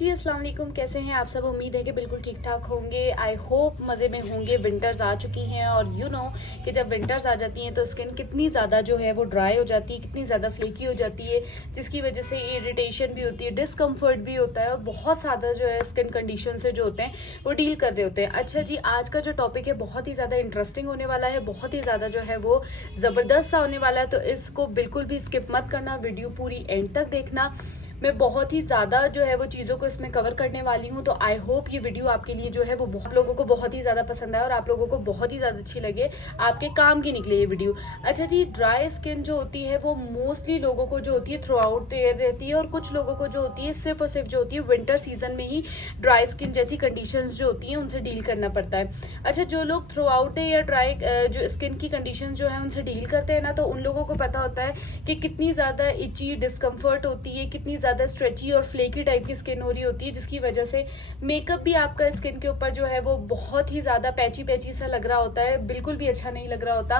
जी, अस्सलाम वालेकुम। कैसे हैं आप सब? उम्मीद है कि बिल्कुल ठीक ठाक होंगे। आई होप मज़े में होंगे। विंटर्स आ चुकी हैं और कि जब विंटर्स आ जाती हैं तो स्किन कितनी ज़्यादा जो है वो ड्राई हो जाती है, कितनी ज़्यादा फ्लेकी हो जाती है, जिसकी वजह से इरिटेशन भी होती है, डिस्कम्फर्ट भी होता है और बहुत ज़्यादा जो है स्किन कंडीशन से जो होते हैं वो डील कर रहे होते हैं। अच्छा जी, आज का जो टॉपिक है बहुत ही ज़्यादा इंटरेस्टिंग होने वाला है, बहुत ही ज़्यादा जो है वो ज़बरदस्त सा होने वाला है, तो इसको बिल्कुल भी स्किप मत करना, वीडियो पूरी एंड तक देखना। मैं बहुत ही ज़्यादा जो है वो चीज़ों को इसमें कवर करने वाली हूँ, तो आई होप ये वीडियो आपके लिए जो है वो बहुत लोगों को बहुत ही ज़्यादा पसंद आए और आप लोगों को बहुत ही ज़्यादा अच्छी लगे, आपके काम की निकले ये वीडियो। अच्छा जी, ड्राई स्किन जो होती है वो मोस्टली लोगों को जो होती है थ्रू आउट ईयर रहती है और कुछ लोगों को जो होती है सिर्फ और सिर्फ जो होती है विंटर सीजन में ही ड्राई स्किन जैसी कंडीशंस जो होती हैं उनसे डील करना पड़ता है। अच्छा, जो लोग थ्रू आउट ईयर ड्राई जो स्किन की कंडीशन जो है उनसे डील करते हैं ना, तो उन लोगों को पता होता है कि कितनी ज़्यादा इची डिस्कम्फर्ट होती है, कितनी ज़्यादा स्ट्रेची और फ्लेकी टाइप की स्किन हो रही होती है, जिसकी वजह से मेकअप भी आपका स्किन के ऊपर जो है वो बहुत ही ज़्यादा पैची पैची सा लग रहा होता है, बिल्कुल भी अच्छा नहीं लग रहा होता।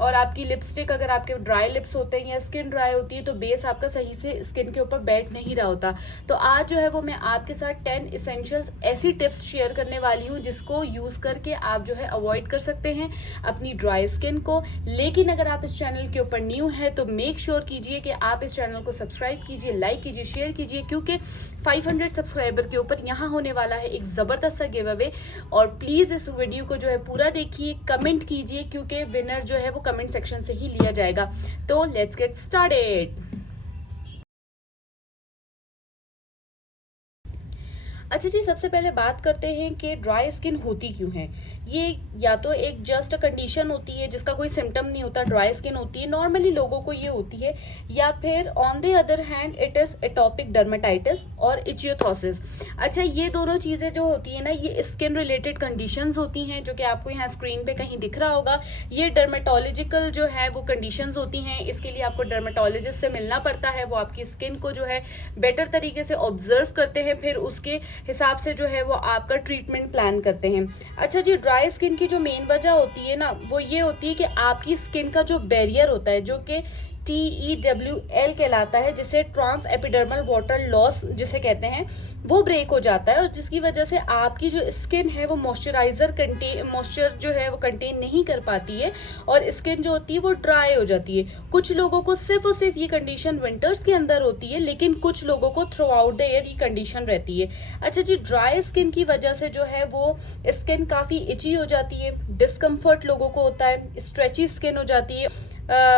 और आपकी लिपस्टिक, अगर आपके ड्राई लिप्स होते हैं या स्किन ड्राई होती है, तो बेस आपका सही से स्किन के ऊपर बैठ नहीं रहा होता। तो आज जो है वो मैं आपके साथ 10 इसेंशियल्स ऐसी टिप्स शेयर करने वाली हूँ जिसको यूज़ करके आप जो है अवॉइड कर सकते हैं अपनी ड्राई स्किन को। लेकिन अगर आप इस चैनल के ऊपर न्यू है तो मेक श्योर कीजिए कि आप इस चैनल को सब्सक्राइब कीजिए, लाइक कीजिए, शेयर कीजिए, क्योंकि 500 सब्सक्राइबर के ऊपर यहाँ होने वाला है एक ज़बरदस्त सा गिव अवे। और प्लीज़ इस वीडियो को जो है पूरा देखिए, कमेंट कीजिए, क्योंकि विनर जो है वो कमेंट सेक्शन से ही लिया जाएगा। तो लेट्स गेट स्टार्टेड। अच्छा जी, सबसे पहले बात करते हैं कि ड्राई स्किन होती क्यों है। ये या तो एक जस्ट कंडीशन होती है जिसका कोई सिम्टम नहीं होता, ड्राई स्किन होती है, नॉर्मली लोगों को ये होती है, या फिर on the other hand it is atopic dermatitis और इचियोथोसिस। अच्छा, ये दोनों चीजें जो होती है ना, ये स्किन रिलेटेड कंडीशंस होती हैं, जो कि आपको यहाँ स्क्रीन पे कहीं दिख रहा होगा। ये डर्मेटोलॉजिकल जो है वो कंडीशंस होती हैं, इसके लिए आपको डर्मेटोलॉजिस्ट से मिलना पड़ता है, वो आपकी स्किन को जो है बेटर तरीके से ऑब्जर्व करते हैं, फिर उसके हिसाब से जो है वो आपका ट्रीटमेंट प्लान करते हैं। अच्छा जी, ड्राई स्किन की जो मेन वजह होती है ना, वो ये होती है कि आपकी स्किन का जो बैरियर होता है, जो कि TEWL कहलाता है, जिसे ट्रांस एपिडर्मल वाटर लॉस जिसे कहते हैं, वो ब्रेक हो जाता है, और जिसकी वजह से आपकी जो स्किन है वो मॉइस्चर जो है वो कंटेन नहीं कर पाती है और स्किन जो होती है वो ड्राई हो जाती है। कुछ लोगों को सिर्फ और सिर्फ ये कंडीशन विंटर्स के अंदर होती है, लेकिन कुछ लोगों को थ्रू आउट द ईयर ये कंडीशन रहती है। अच्छा जी, ड्राई स्किन की वजह से जो है वो स्किन काफ़ी इची हो जाती है, डिस्कम्फर्ट लोगों को होता है, स्ट्रेची स्किन हो जाती है,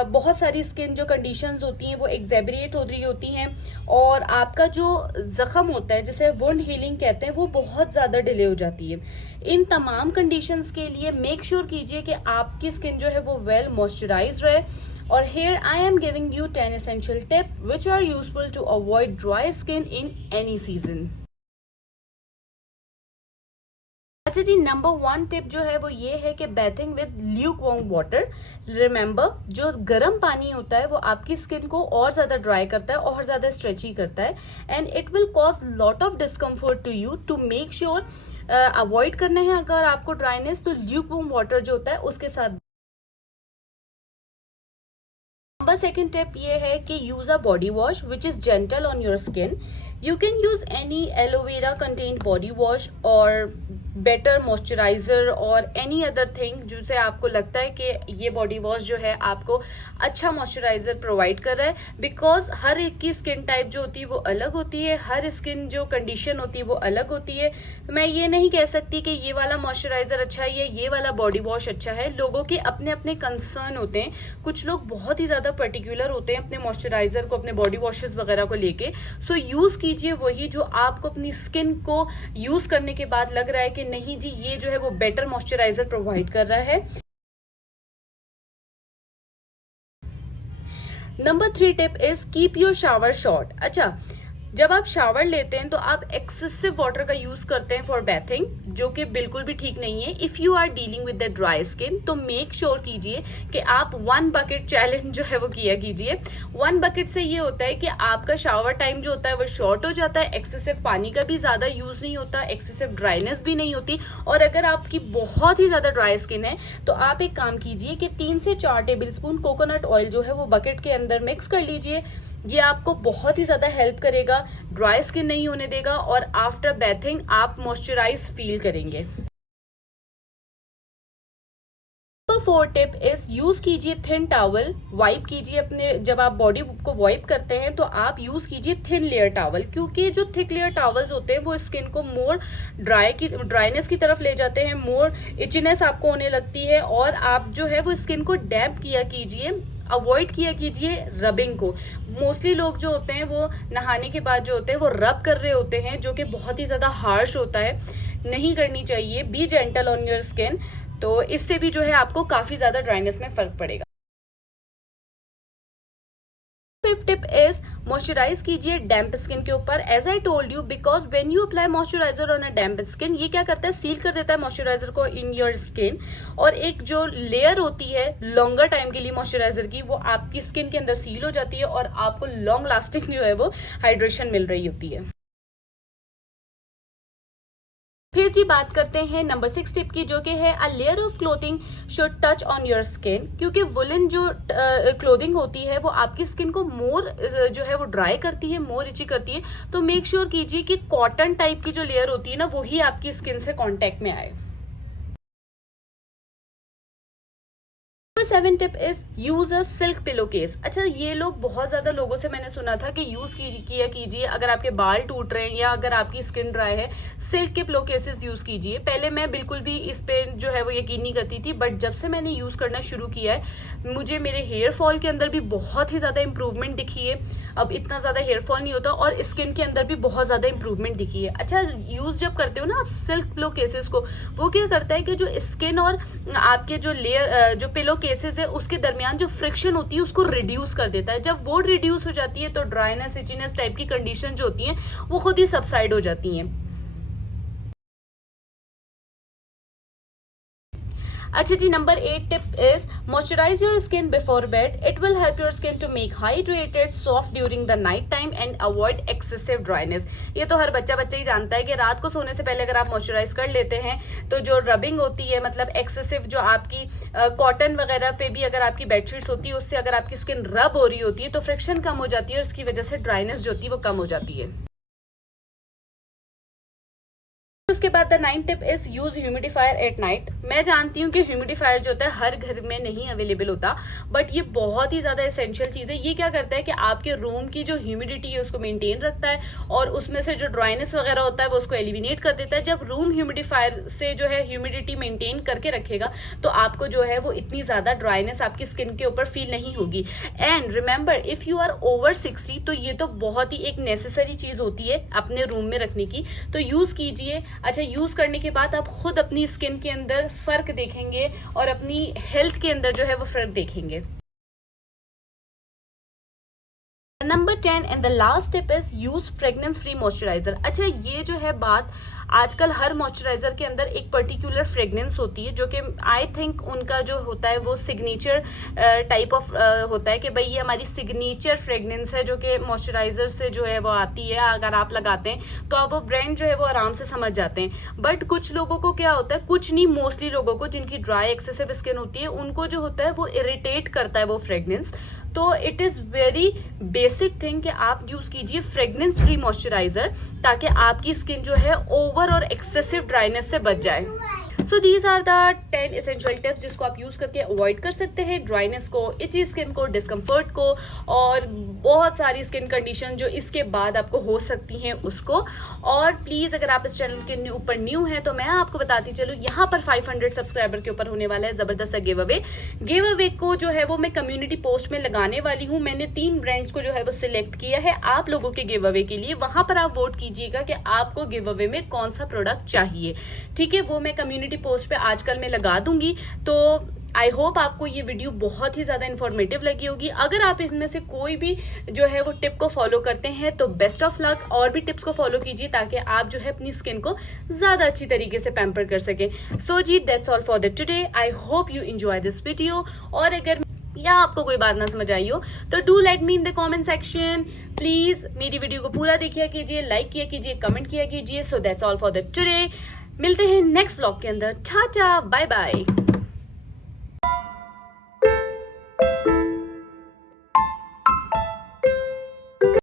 बहुत सारी स्किन जो कंडीशंस होती हैं वो एक्सेबरेट हो रही होती हैं, और आपका जो जख्म होता है जिसे वुंड हीलिंग कहते हैं वो बहुत ज़्यादा डिले हो जाती है। इन तमाम कंडीशंस के लिए मेक श्योर कीजिए कि आपकी स्किन जो है वो वेल मॉइस्चराइज रहे। और here I am giving you 10 essential tips which are useful to avoid dry skin in any season. अच्छा जी, नंबर 1 टिप जो है वो ये है कि bathing with lukewarm water. Remember, जो गर्म पानी होता है वो आपकी स्किन को और ज़्यादा ड्राई करता है और ज़्यादा स्ट्रेची करता है, and it will cause lot of discomfort to you. To make sure avoid करना है अगर आपको ड्राइनेस, तो ल्यूक वार्म वाटर जो होता है उसके साथ। नंबर 2 टिप ये है कि use a body wash which is gentle on your skin. You can use any aloe vera contained body wash और बेटर मॉइस्चराइजर और एनी अदर थिंग जिससे आपको लगता है कि ये बॉडी वॉश जो है आपको अच्छा मॉइस्चराइजर प्रोवाइड कर रहा है। बिकॉज हर एक की स्किन टाइप जो होती है वो अलग होती है, हर स्किन जो कंडीशन होती है वो अलग होती है। मैं ये नहीं कह सकती कि ये वाला मॉइस्चराइजर अच्छा है या ये वाला बॉडी वॉश अच्छा है, लोगों के अपने अपने कंसर्न होते हैं। कुछ लोग बहुत ही ज़्यादा पर्टिकुलर होते हैं अपने मॉइस्चराइजर को, अपने बॉडी वॉशेस वगैरह को लेके। सो यूज़ कीजिए वही जो आपको अपनी स्किन को यूज़ करने के बाद लग रहा है कि नहीं जी ये जो है वो बेटर मॉइस्चराइजर प्रोवाइड कर रहा है। Number 3 tip is keep your shower short. अच्छा, जब आप शावर लेते हैं तो आप एक्सेसिव वाटर का यूज करते हैं फॉर बैथिंग, जो कि बिल्कुल भी ठीक नहीं है। If you are dealing with the dry skin तो मेक श्योर कीजिए कि आप 1 बकेट चैलेंज जो है वो किया कीजिए। 1 बकेट से ये होता है कि आपका शावर टाइम जो होता है वो शॉर्ट हो जाता है, एक्सेसिव पानी का भी ज्यादा यूज नहीं होता, एक्सेसिव ड्राइनेस भी नहीं होती। और अगर आपकी बहुत ही ज्यादा ड्राई स्किन है तो आप एक काम कीजिए कि 3 से 4 टेबल स्पून कोकोनट ऑयल जो है वो बकेट के अंदर मिक्स कर लीजिए, ये आपको बहुत ही ज़्यादा हेल्प करेगा, ड्राई स्किन नहीं होने देगा और आफ्टर बैथिंग आप मॉइस्चराइज फील करेंगे। फोर टिप इज यूज कीजिए थिन टॉवल, वाइप कीजिए अपने, जब आप बॉडी को वाइप करते हैं तो आप यूज कीजिए थिन लेयर टॉवल, क्योंकि जो थिक लेयर टॉवल्स होते हैं वो स्किन को मोर ड्राइनेस की तरफ ले जाते हैं, मोर इचीनेस आपको होने लगती है और आप जो है वो स्किन को डैम्प किया कीजिए, अवॉइड किया कीजिए रबिंग को। मोस्टली लोग जो होते हैं वो नहाने के बाद जो होते हैं वो रब कर रहे होते हैं, जो कि बहुत ही ज़्यादा हार्श होता है, नहीं करनी चाहिए। B gentle on your skin, तो इससे भी जो है आपको काफी ज्यादा ड्राइनेस में फर्क पड़ेगा। फिफ्थ टिप इज मॉइस्चराइज कीजिए डैम्प स्किन के ऊपर, as I told you, because when you apply moisturiser on a damp skin, ये क्या करता है, सील कर देता है मॉइस्चराइजर को इन योर स्किन, और एक जो लेयर होती है लॉन्गर टाइम के लिए मॉइस्चराइजर की, वो आपकी स्किन के अंदर सील हो जाती है और आपको लॉन्ग लास्टिंग जो है वो हाइड्रेशन मिल रही होती है। फिर जी बात करते हैं नंबर 6 टिप की, जो कि है a layer of clothing should touch on your skin, क्योंकि वुलन जो क्लोथिंग होती है वो आपकी स्किन को मोर जो है वो ड्राई करती है, मोर इची करती है, तो मेक श्योर कीजिए कि कॉटन टाइप की जो लेयर होती है ना वही आपकी स्किन से कॉन्टेक्ट में आए। 7 tip is use a silk pillow case. अच्छा, ये लोग बहुत ज्यादा लोगों से मैंने सुना था कि यूज किया कीजिए अगर आपके बाल टूट रहे हैं या अगर आपकी स्किन ड्राई है, सिल्क के पिलो केसेस यूज कीजिए। पहले मैं बिल्कुल भी इस पे जो है वो यकीन नहीं करती थी, बट जब से मैंने यूज करना शुरू किया है मुझे मेरे हेयर फॉल के अंदर भी बहुत ही ज्यादा इंप्रूवमेंट दिखी है। अब इतना ज्यादा हेयर फॉल नहीं होता और स्किन के अंदर भी बहुत ज्यादा इंप्रूवमेंट दिखी है। अच्छा, यूज जब करते हो ना आप सिल्क पिलो केसेस को, वो क्या करता है कि जो स्किन और आपके जो लेयर जो पिलो केसेस है उसके दरमियान जो फ्रिक्शन होती है उसको रिड्यूस कर देता है। जब वो रिड्यूस हो जाती है तो ड्राइनेस, इचीनेस टाइप की कंडीशन जो होती है वो खुद ही सबसाइड हो जाती हैं। अच्छा जी, number 8 tip is moisturise your skin before bed. It will help your skin to make hydrated, soft during the night time and avoid excessive dryness. ये तो हर बच्चा ही जानता है कि रात को सोने से पहले अगर आप मॉइस्चराइज कर लेते हैं तो जो रबिंग होती है, मतलब एक्सेसिव जो आपकी कॉटन वगैरह पे भी अगर आपकी बेडशीट्स होती है उससे अगर आपकी स्किन रब हो रही होती है तो फ्रिक्शन कम हो जाती है और इसकी वजह से ड्राइनेस जो होती है वो कम हो जाती है। उसके बाद the 9th tip is use humidifier at night. मैं जानती हूँ कि ह्यूमिडिफायर जो होता है हर घर में नहीं अवेलेबल होता, बट ये बहुत ही ज्यादा एसेंशियल चीज है। ये क्या करता है कि आपके रूम की जो ह्यूमिडिटी है उसको मेंटेन रखता है और उसमें से जो ड्राइनेस वगैरह होता है वो उसको एलिमिनेट कर देता है। जब रूम ह्यूमिडिफायर से जो है ह्यूमिडिटी मेंटेन करके रखेगा तो आपको जो है वो इतनी ज्यादा ड्राइनेस आपकी स्किन के ऊपर फील नहीं होगी। And remember, if you are over 60 तो ये तो बहुत ही एक नेसेसरी चीज होती है अपने रूम में रखने की, तो यूज कीजिए। अच्छा, यूज करने के बाद आप खुद अपनी स्किन के अंदर फर्क देखेंगे और अपनी हेल्थ के अंदर जो है वो फर्क देखेंगे। Number 10 and the last tip is use fragrance free moisturiser. अच्छा, ये जो है बात आजकल हर मॉइस्चराइजर के अंदर एक पर्टिकुलर फ्रेग्रेंस होती है जो कि आई थिंक उनका जो होता है वो सिग्नेचर टाइप ऑफ होता है कि भाई ये हमारी सिग्नेचर फ्रेग्रेंस है जो कि मॉइस्चराइजर से जो है वो आती है। अगर आप लगाते हैं तो आप वो ब्रांड जो है वो आराम से समझ जाते हैं। बट कुछ लोगों को क्या होता है, कुछ नहीं, मोस्टली लोगों को जिनकी ड्राई एक्सेसिव स्किन होती है उनको जो होता है वो इरिटेट करता है वो फ्रेग्रेंस। तो it is very basic thing कि आप यूज कीजिए फ्रेग्रेंस फ्री मॉइस्चराइजर ताकि आपकी स्किन जो है ओवर और एक्सेसिव ड्राइनेस से बच जाए। So these are the 10 essential tips जिसको आप यूज करके अवॉइड कर सकते हैं ड्राइनेस को, इची स्किन को, डिस्कम्फर्ट को और बहुत सारी स्किन कंडीशन जो इसके बाद आपको हो सकती हैं उसको। और प्लीज अगर आप इस चैनल के ऊपर न्यू हैं तो मैं आपको बताती चलूँ, यहाँ पर 500 सब्सक्राइबर के ऊपर होने वाला है जबरदस्त गिव अवे को जो है वो मैं कम्युनिटी पोस्ट में लगाने वाली हूँ। मैंने 3 ब्रांड्स को जो है वो सिलेक्ट किया है आप लोगों के गिव अवे के लिए। वहां पर आप वोट कीजिएगा कि आपको गिव अवे में कौन सा प्रोडक्ट चाहिए, ठीक है। वो मैं कम्युनिटी पोस्ट पे आजकल मैं लगा दूंगी। तो आई होप आपको ये वीडियो बहुत ही ज्यादा इंफॉर्मेटिव लगी होगी। अगर आप इसमें से कोई भी जो है वो टिप को फॉलो करते हैं तो बेस्ट ऑफ लक, और भी टिप्स को फॉलो कीजिए ताकि आप जो है अपनी स्किन को ज्यादा अच्छी तरीके से पैम्पर कर सकें। सो जी, that's all for the today. I hope you enjoy this video, और अगर या आपको कोई बात ना समझ आई हो तो do let me in the comment section. Please मेरी वीडियो को पूरा देखिए कीजिए, लाइक किया कीजिए, कमेंट किया कीजिए। So that's all for the today. मिलते हैं नेक्स्ट ब्लॉग के अंदर। Tata, bye bye.